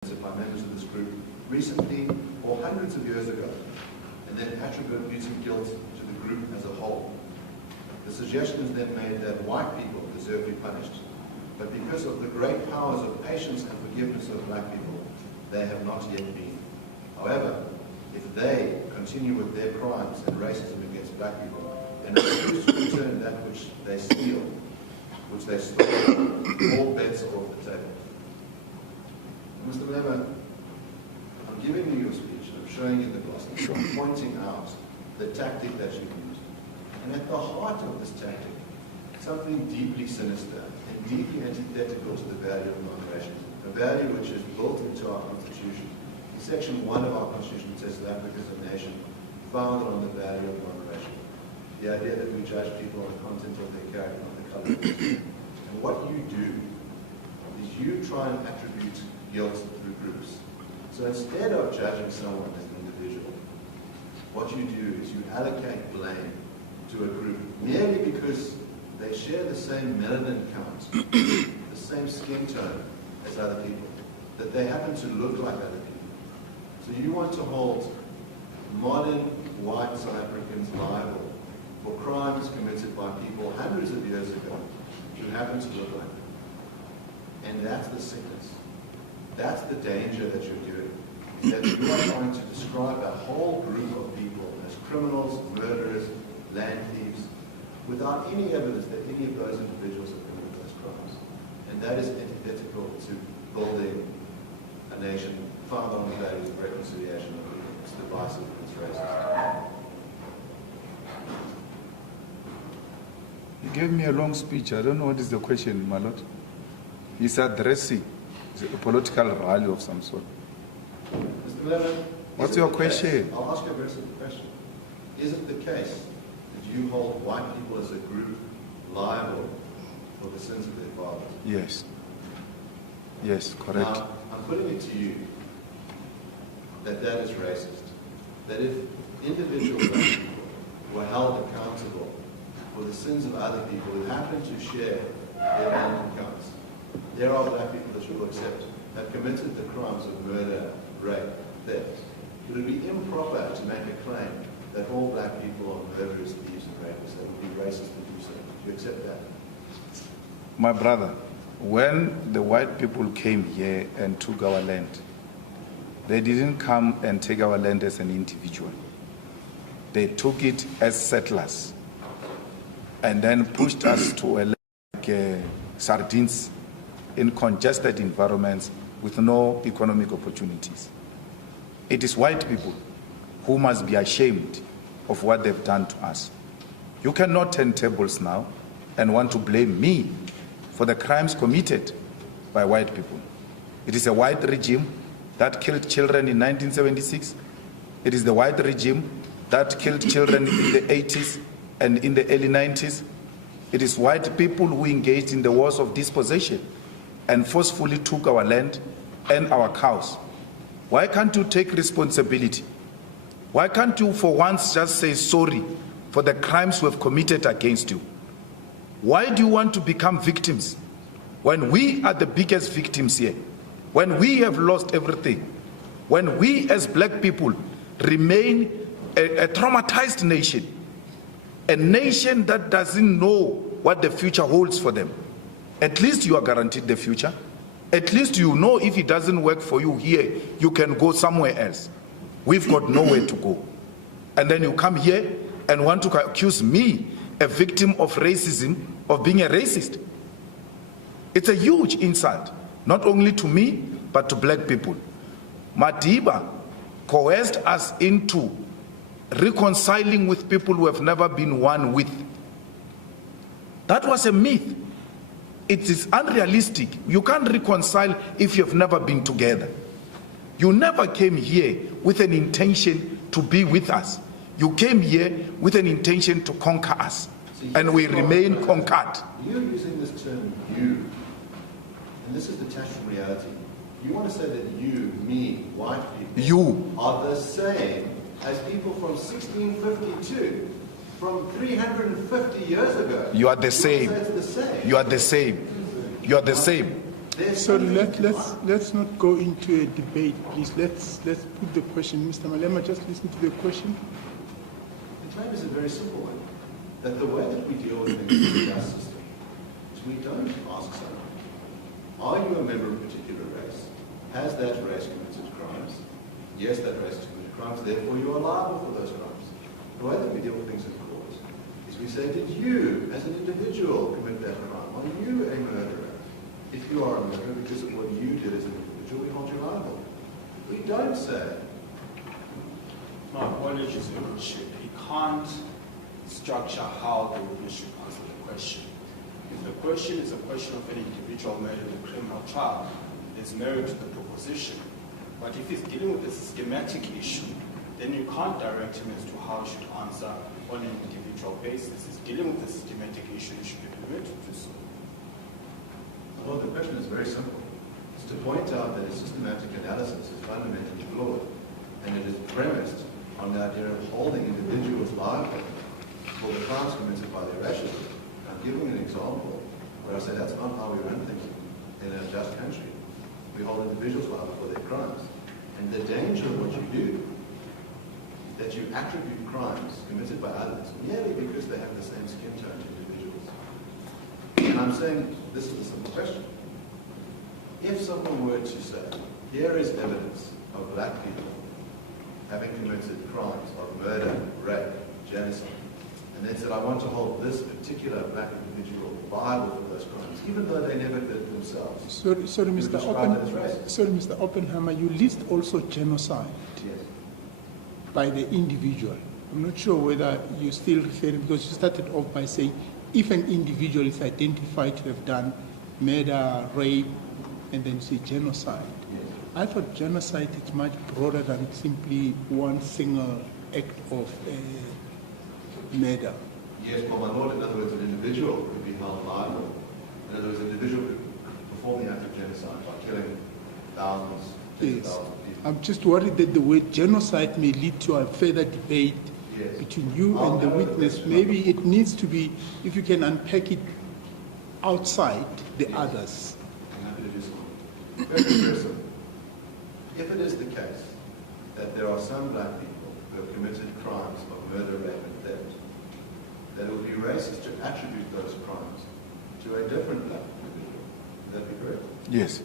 by members of this group recently or hundreds of years ago, and then attributing guilt to the group as a whole. The suggestion is then made that white people deserve to be punished, but because of the great powers of patience and forgiveness of black people, they have not yet been. However, if they continue with their crimes and racism against black people and refuse to return that which they steal, which they stole, all bets are off the table. Mr. Lema, I'm giving you your speech, I'm showing you the glossary, I'm pointing out the tactic that you used. And at the heart of this tactic, something deeply sinister and deeply antithetical to the value of non-racism, a value which is built into our Constitution. In Section 1 of our Constitution says South Africa is a nation founded on the value of non-racism. The idea that we judge people on the content of their character, not the color of their skin. And what you do is you try and attribute guilt through groups. So instead of judging someone as an individual, what you do is you allocate blame to a group merely because they share the same melanin count, the same skin tone as other people, that they happen to look like other people. So you want to hold modern white South Africans liable for crimes committed by people hundreds of years ago who happen to look like them. And that's the sickness. That's the danger that you're doing. Is that you are trying to describe a whole group of people as criminals, murderers, land thieves, without any evidence that any of those individuals have committed those crimes. And that is antithetical to building a nation founded on the values of reconciliation of people. It's divisive, it's racist. You gave me a long speech. I don't know what is the question, my lord. He's addressing a political rally of some sort. Mr. Lema, what's your question? I'll ask you a very simple question. Is it the case that you hold white people as a group liable for the sins of their fathers? Yes. Yes, correct. Now, I'm putting it to you that that is racist. That if individual black people were held accountable for the sins of other people who happen to share their land accounts, there are black people that you will accept have committed the crimes of murder, rape, theft. It would be improper to make a claim that all black people are murderers, thieves, and rapists. That would be racist to do so. Do you accept that? My brother, when the white people came here and took our land, they didn't come and take our land as an individual. They took it as settlers and then pushed us to a like sardines in congested environments with no economic opportunities. It is white people who must be ashamed of what they've done to us. You cannot turn tables now and want to blame me for the crimes committed by white people. It is a white regime that killed children in 1976. It is the white regime that killed children in the 80s and in the early 90s. It is white people who engaged in the wars of dispossession and forcefully took our land and our cows. Why can't you take responsibility? Why can't you for once just say sorry for the crimes we have committed against you? Why do you want to become victims when we are the biggest victims here? When we have lost everything? When we as black people remain a traumatized nation? A nation that doesn't know what the future holds for them. At least you are guaranteed the future. At least you know if it doesn't work for you here, you can go somewhere else. We've got nowhere to go. And then you come here and want to accuse me, a victim of racism, of being a racist. It's a huge insult, not only to me, but to black people. Madiba coerced us into reconciling with people who have never been one with. That was a myth. It is unrealistic. You can't reconcile if you've never been together. You never came here with an intention to be with us. You came here with an intention to conquer us. And we remain conquered. You're using this term, you, and this is the tactical reality. You want to say that you, me, white people, you are the same as people from 1652, from 350 years ago. You are the same. It's the same. You are the same. You are the same. Sorry, let's not go into a debate, please. Let's put the question. Mr. Malema, just listen to the question. The claim is a very simple one. That the way that we deal with things in the justice system is we don't ask someone, are you a member of a particular race? Has that race committed crimes? Yes, that race has committed crimes, therefore you are liable for those crimes. The way that we deal with things in court is we say, did you, as an individual, commit that crime? Are you a murderer? If you are a murderer because of what you did as an individual, we hold you liable. We don't say. My apologies, Your Lordship. He can't structure how the witness should answer the question. If the question is a question of an individual murder in a criminal trial, there's merit to the proposition. But if he's dealing with a systematic issue, then you can't direct him as to how he should answer on an individual basis. If he's dealing with a systematic issue, he should be permitted to do so. Well, the question is very simple. It's to point out that a systematic analysis is fundamentally flawed, and it is premised on the idea of holding individuals liable for the crimes committed by their racism. I'm giving an example where I say that's not how we run things in a just country. We hold individuals liable for their crimes. And the danger of what you do is that you attribute crimes committed by others merely because they have the same skin tone to individuals. And I'm saying this is a simple question. If someone were to say, here is evidence of black people having committed crimes of murder, rape, genocide, and then said, I want to hold this particular black individual liable for those crimes, even though they never did it themselves. Sorry, Mr. Oppenheimer, you list also genocide by the individual. I'm not sure whether you still referring, because you started off by saying, if an individual is identified to have done murder, rape, and then say genocide. Yes. I thought genocide is much broader than simply one single act of murder. Yes, well, my lord, in other words, an individual could be held liable. In other words, an individual could perform the act of genocide by killing thousands, tens of thousands of people. I'm just worried that the word genocide may lead to a further debate between you and the witness. Maybe it needs to be, if you can unpack it outside the others. I'm happy to do so. Very simple. If it is the case that there are some black people who have committed crimes of murder, rape, and theft, that it would be racist to attribute those crimes to a different black individual. Would that be correct? Yes.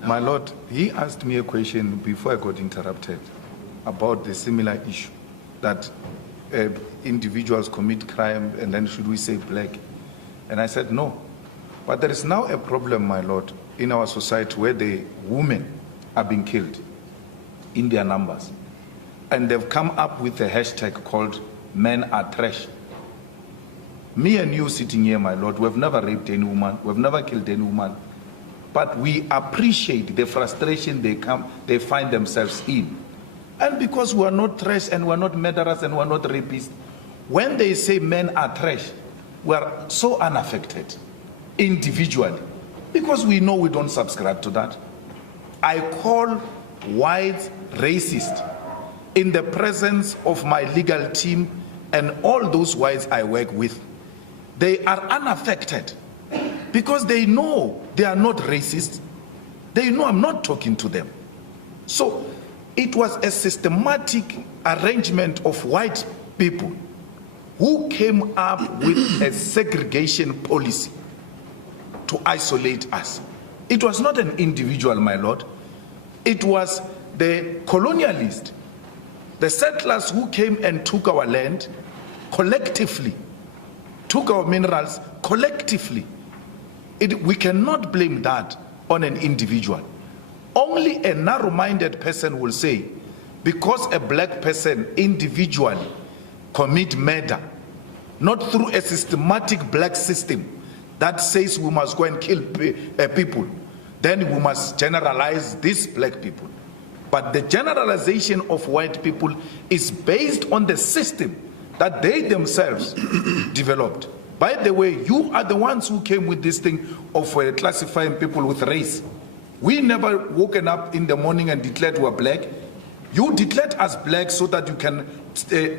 Now, My lord, he asked me a question before I got interrupted about the similar issue that individuals commit crime and then should we say black? And I said no. But there is now a problem, my lord, in our society where the women are being killed in their numbers. And they've come up with a hashtag called men are trash. Me and you sitting here, my lord, we've never raped any woman, we've never killed any woman, but we appreciate the frustration they find themselves in. And because we are not trash and we are not murderers and we are not rapists, when they say men are trash, we are so unaffected individually because we know we don't subscribe to that. I call whites racist in the presence of my legal team and all those whites I work with. They are unaffected because they know they are not racist. They know I'm not talking to them. So it was a systematic arrangement of white people who came up with a segregation policy to isolate us. It was not an individual, my lord. It was the colonialists, the settlers who came and took our land collectively, took our minerals collectively. We cannot blame that on an individual. Only a narrow-minded person will say, because a black person individually commit murder, not through a systematic black system that says we must go and kill people, then we must generalize these black people. But the generalization of white people is based on the system that they themselves developed. By the way, you are the ones who came with this thing of classifying people with race. We never woken up in the morning and declared we were black. You declared us black so that you can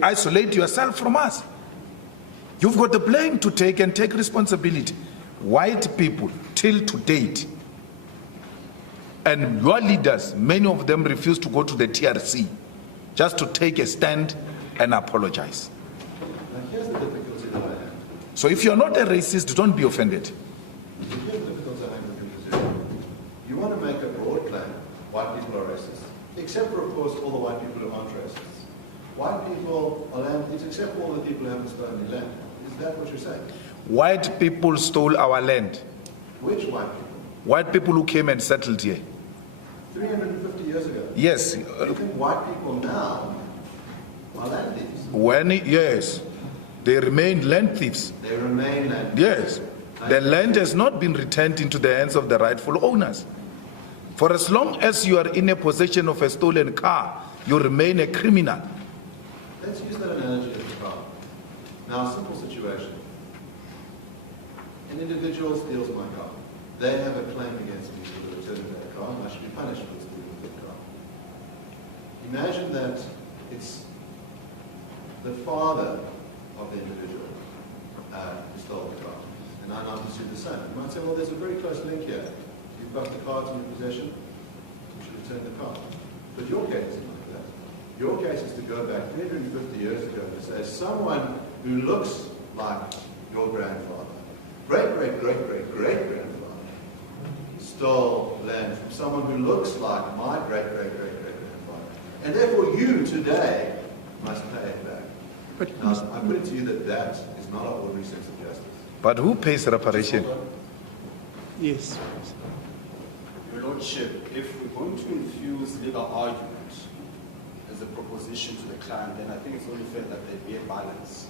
isolate yourself from us. You've got the blame to take and take responsibility. White people, till to date, And your leaders, many of them refuse to go to the TRC just to take a stand and apologize. Now here's the difficulty that I have. So if you're not a racist, don't be offended. Here's the difficulty I have with your position. You want to make a broad claim, white people are racist. Except for, of course, all the white people who aren't racists. White people are land, it's except for all the people who haven't stolen any land. Is that what you're saying? White people stole our land. Which white people? White people who came and settled here. 350 years ago. Yes. You think white people now are land thieves? Yes. They remain land thieves. They remain land thieves. Yes. The land has not been returned into the hands of the rightful owners. For as long as you are in a possession of a stolen car, you remain a criminal. Let's use that analogy of the car. Now, a simple situation. An individual steals my car. They have a claim against me for the return of that car, and I should be punished for stealing that car. Imagine that it's the father of the individual who stole the car, and I now pursue the son. You might say, well, there's a very close link here. You've got the car in your possession, you should return the car. But your case isn't like that. Your case is to go back 350 years ago and say, someone who looks like your grandfather, great-great-great-great-great-grandfather, stole land from someone who looks like my great-great-great-great-grandfather. And therefore you today must pay it back. But Now, I put it to you that that is not an ordinary sense of justice. But who pays reparation? yes. Your Lordship, if we're going to infuse legal argument as a proposition to the client, then I think it's only fair that there be a balance.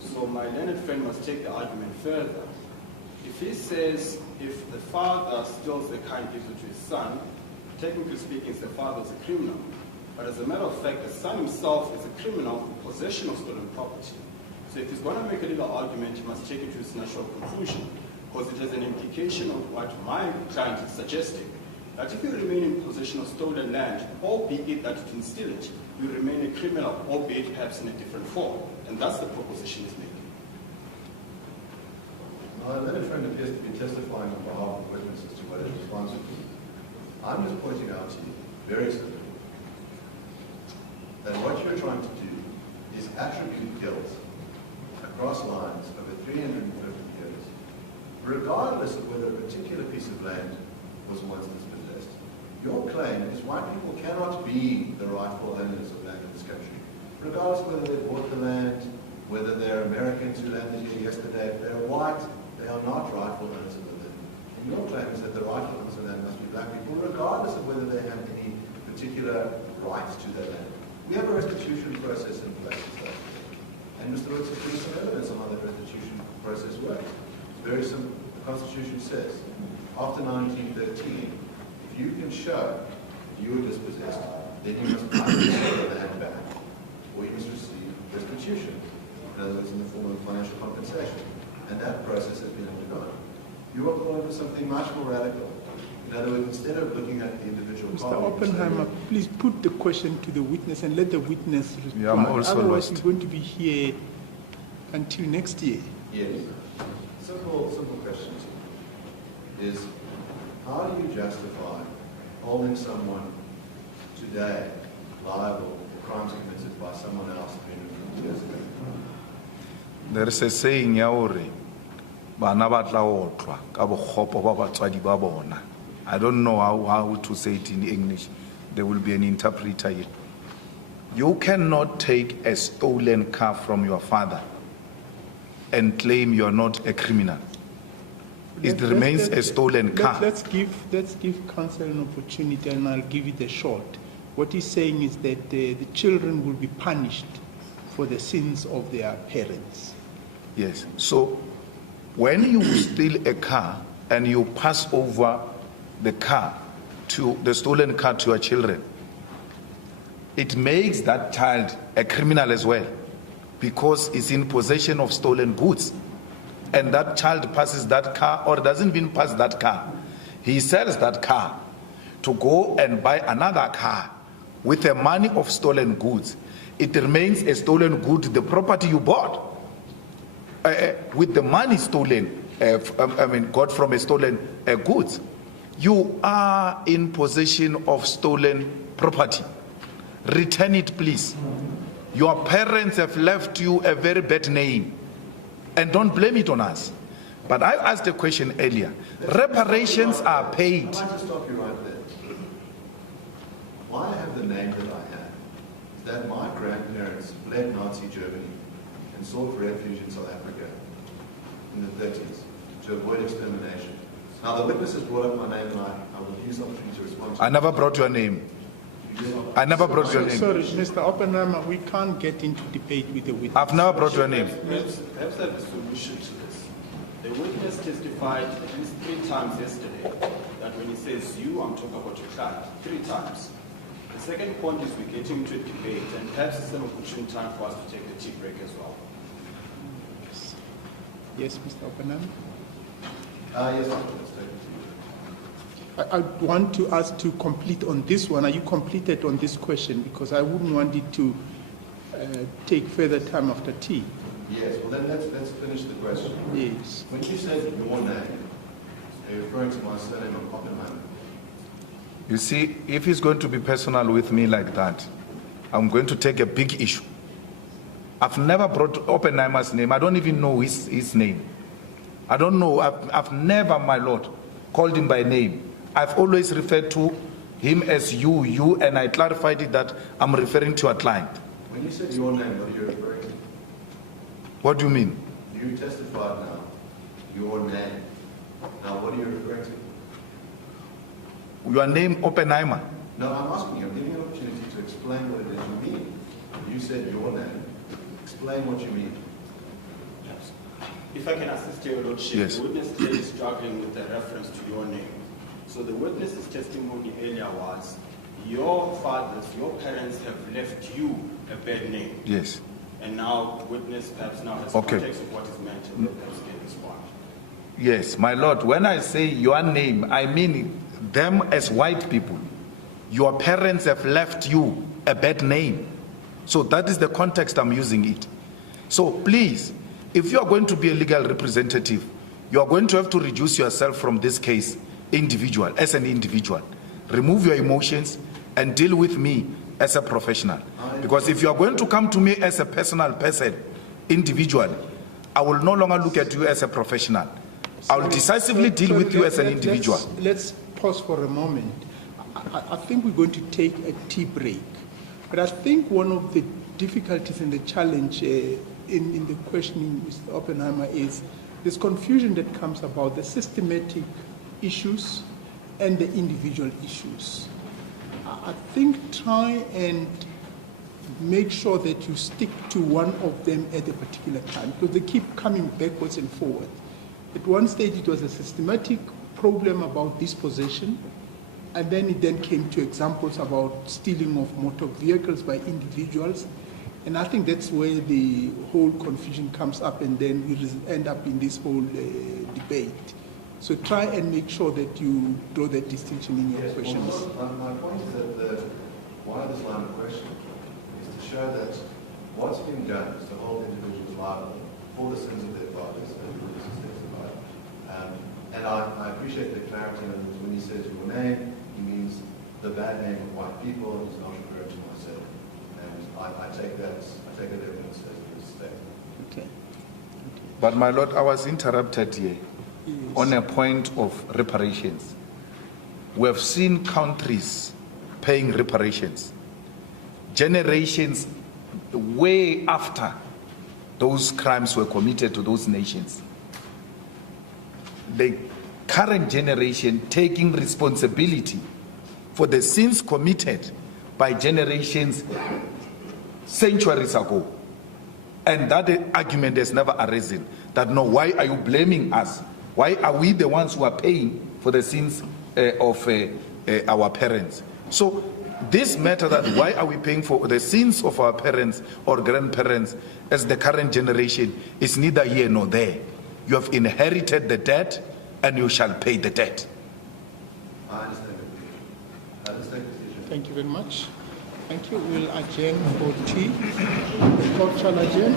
So my learned friend must take the argument further. If he says, if the father steals the car and gives it to his son, technically speaking, the father is a criminal. But as a matter of fact, the son himself is a criminal for possession of stolen property. So if he's going to make a legal argument, he must take it to its natural conclusion, because it has an implication of what my client is suggesting, that if you remain in possession of stolen land, albeit that you can steal it, you remain a criminal, albeit perhaps in a different form. And that's the proposition he's making. My learned friend appears to be testifying on behalf of the witness as to what his response would be. I'm just pointing out to you, very simply, that what you're trying to do is attribute guilt across lines over 350 years, regardless of whether a particular piece of land was once dispossessed. Your claim is white people cannot be the rightful owners of land in this country, regardless of whether they bought the land, whether they're Americans who landed here yesterday. If they're white, they are not rightful owners of the land. And your claim is that the rightful owners of the land must be black people, regardless of whether they have any particular rights to their land. We have a restitution process in place in South Africa. And Mr. Roots has given some evidence on how that restitution process works. It's very simple. The Constitution says, after 1913, if you can show you were dispossessed, then you must either the land back, or you must receive restitution. In other words, in the form of financial compensation. And that process has been undergone. You are calling for something much more radical. In other words, instead of looking at the individual Mr. party, Oppenheimer, please put the question to the witness and let the witness respond. Yeah, I'm also Otherwise, lost. we're going to be here until next year. yes. Simple question is, how do you justify holding someone today liable for crimes committed by someone else 350 years ago? There is a saying, Yaori, bana ba tla otlwa ka bokgopo ba batswadi ba bona. I don't know how to say it in English. There will be an interpreter here. You cannot take a stolen car from your father and claim you are not a criminal. It remains a stolen car. Let's give counsel an opportunity, and I'll give it a shot. What he's saying is that the children will be punished for the sins of their parents. Yes. So when you steal a car and you pass over the stolen car to your children, it makes that child a criminal as well, because it's in possession of stolen goods. And that child passes that car, or doesn't even pass that car. He sells that car to go and buy another car with the money of stolen goods. It remains a stolen good, the property you bought. With the money stolen, got from a stolen goods. You are in possession of stolen property. Return it, please. Your parents have left you a very bad name. And don't blame it on us. But I asked a question earlier. Reparations are paid. I might just stop you right there. Why I have the name that I have is that my grandparents fled Nazi Germany and sought refuge in South Africa in the 30s to avoid extermination. Now the witness has brought up my name and I will use the opportunity to respond to I never brought your name. I never brought your name. Sorry, Mr. Oppenheimer, we can't get into debate with the witness. I've never brought your name. Perhaps I have a solution to this. The witness testified at least 3 times yesterday that when he says you, I'm talking about your client. 3 times. The second point is we're getting into a debate, and perhaps it's an opportune time for us to take a tea break as well. Yes, Mr. Oppenheimer? Yes, let's take it. I want to ask to complete on this one. Are you completed on this question? Because I wouldn't want it to take further time after tea. Yes, well then let's finish the question. Yes. When you said your name, are you referring to my surname of Oppenheimer? You see, if he's going to be personal with me like that, I'm going to take a big issue. I've never brought Oppenheimer's name. I don't even know his name. I don't know. I've never, my Lord, called him by name. I've always referred to him as you, and I clarified it that I'm referring to a client. When you said your name, what are you referring to? What do you mean? You testified now, your name. Now, what are you referring to? Your name, Oppenheimer. No, I'm asking you, I'm giving you an opportunity to explain what it is you mean. You said your name. Explain what you mean. Yes. If I can assist your Lordship, Yes. The witness today is struggling with a reference to your name. So the witness's testimony earlier was, your fathers, your parents have left you a bad name. Yes. And now witness perhaps now has Okay. context of what is meant and perhaps can respond. Yes, my Lord, when I say your name, I mean them as white people. Your parents have left you a bad name. So that is the context I'm using it. So please, if you are going to be a legal representative, you are going to have to reduce yourself from this case as an individual. Remove your emotions and deal with me as a professional. Because if you are going to come to me as a personal person, individual, I will no longer look at you as a professional. I will decisively deal with you as an individual. Let's pause for a moment. I think we're going to take a tea break. But I think one of the difficulties and the challenge in the questioning Mr. Oppenheimer is this confusion that comes about the systematic issues and the individual issues. I think try and make sure that you stick to one of them at a particular time, because they keep coming backwards and forward. At one stage it was a systematic problem about dispossession, and then it then came to examples about stealing of motor vehicles by individuals. And I think that's where the whole confusion comes up, and then we end up in this whole debate. So try and make sure that you draw that distinction in your questions. Well, my point is that why this line of questioning is to show that what's being done is to hold individuals liable for the sins of their fathers, as witnesses testified. And I appreciate the clarity when he says your name, he means the bad name of white people. He's not referring to myself. And I take that evidence as a mistake. Okay. But my Lord, I was interrupted here on a point of reparations. We have seen countries paying reparations, generations way after those crimes were committed to those nations. The current generation taking responsibility for the sins committed by generations centuries ago. And that argument has never arisen, that no, why are you blaming us? Why are we the ones who are paying for the sins of our parents? So this matter that why are we paying for the sins of our parents or grandparents as the current generation is neither here nor there. You have inherited the debt and you shall pay the debt. I understand the position. Thank you very much. Thank you. We'll adjourn for tea. The court shall adjourn.